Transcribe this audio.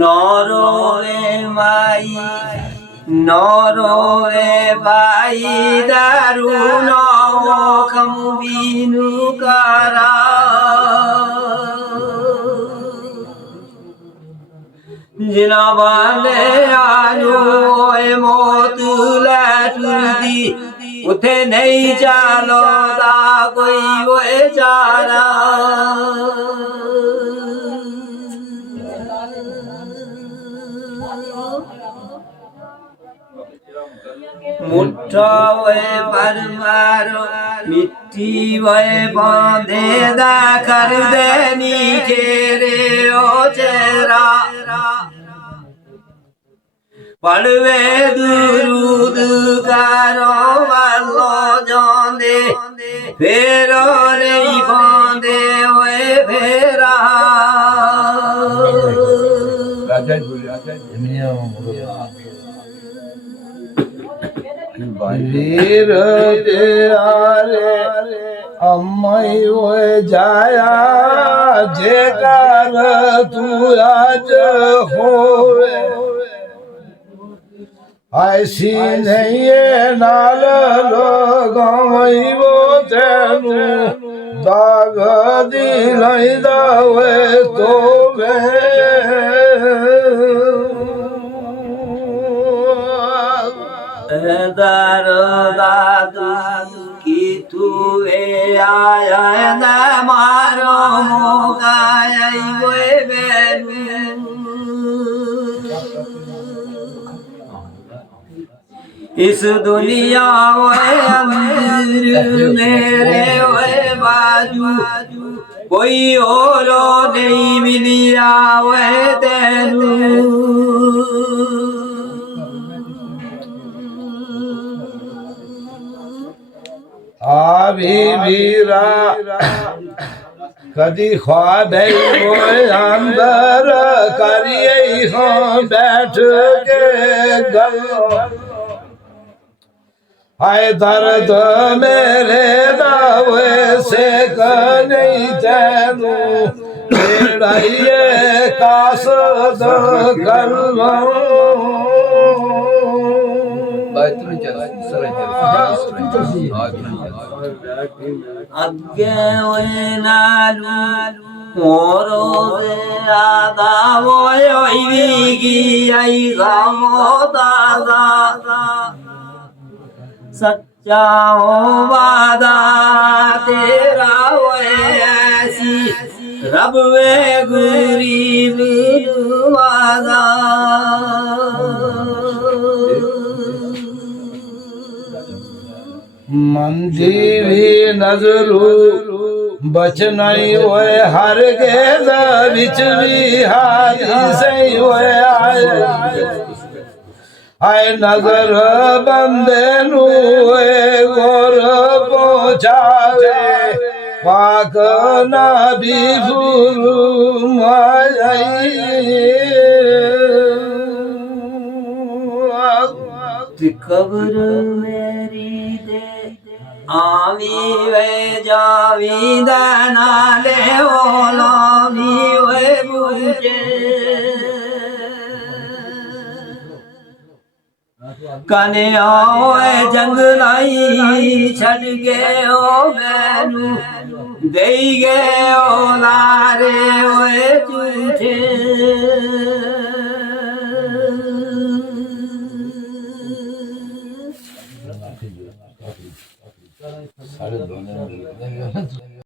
নরে মাই নরে বাই দারুণ কমবিনু কারা जिनावाले आलू मोतुला टुदी उठे नहीं चालो दा कोई वो चारा मुट्ठा वे परमारो मिट्टी वे बांधे दा कर दे नीचे रे ओ चेरा पढ़वे दुरूद कारो वालो जाने फेरो रे बांधे वे फेरा वीर प्यारे अम्मई ओए जाया जेकर तू आज होवे ऐसी नहीं है नाल लोगमई वो तेनू दाग दी नहीं दावे तो वे दारो दादू की तू आया न मारो मोकाया वो बेलू इस दुनिया वे अमीर मेरे वे बाजू कोई और नहीं मिलिया वे तेनू आभी वीरा कदी ख्वाब वो अंदर करिए हम बैठ के गल आए दर्द मेरे दावे से नहीं तेनू लड़ाइए कासद करवा अगे वे नालू मोरो से आदा वो की आई दादा सच्चा हो वादा तेरा वे ऐसी रब वे गरीब वादा मंदी भी नजरू बच नहीं हुए हर गेज बिच भी हारी सही हुए आए नजर बंदे नुए गोर पहुंचावे पाक ना भी कब्र मेरी दे आवी वे जावी दाना ले ओलावी वे बुझे कने ओए जंगलाई छड़ गए ओ बैनू दे गए ओ लारे ओए झूठे